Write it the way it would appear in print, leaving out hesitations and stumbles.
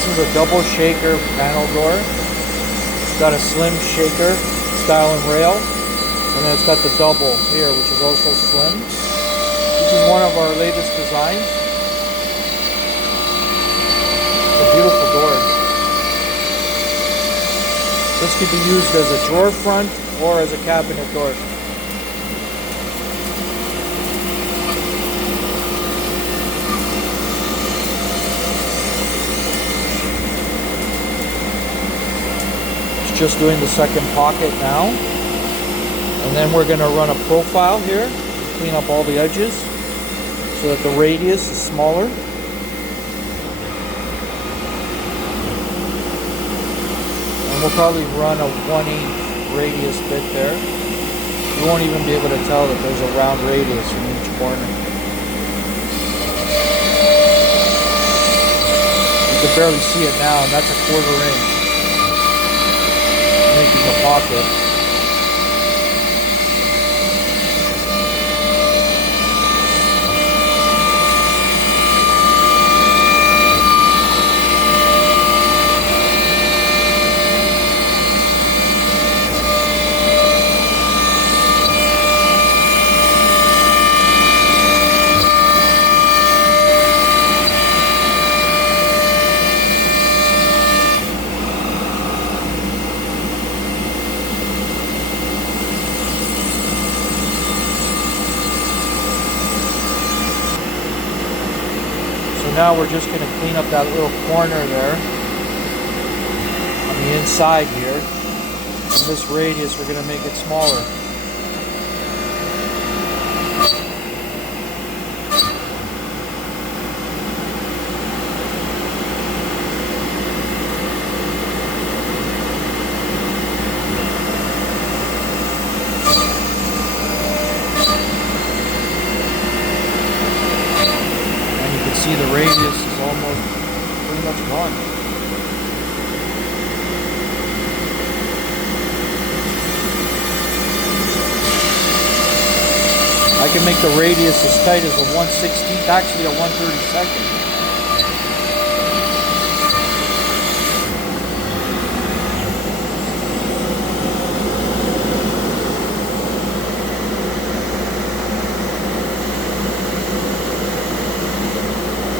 This is a double shaker panel door. It's got a slim shaker style and rail, and then it's got the double here, which is also slim. This is one of our latest designs. It's a beautiful door. This could be used as a drawer front or as a cabinet door. Just doing the second pocket now, and then we're going to run a profile here, clean up all the edges so that the radius is smaller. And we'll probably run a 1/8 radius bit there. You won't even be able to tell that there's a round radius in each corner. You can barely see it now, and that's a 1/4 inch. Making the pocket. Now we're just going to clean up that little corner there on the inside here. And this radius, we're going to make it smaller. See, the radius is almost pretty much gone. I can make the radius as tight as a 1/16, actually a 1/32.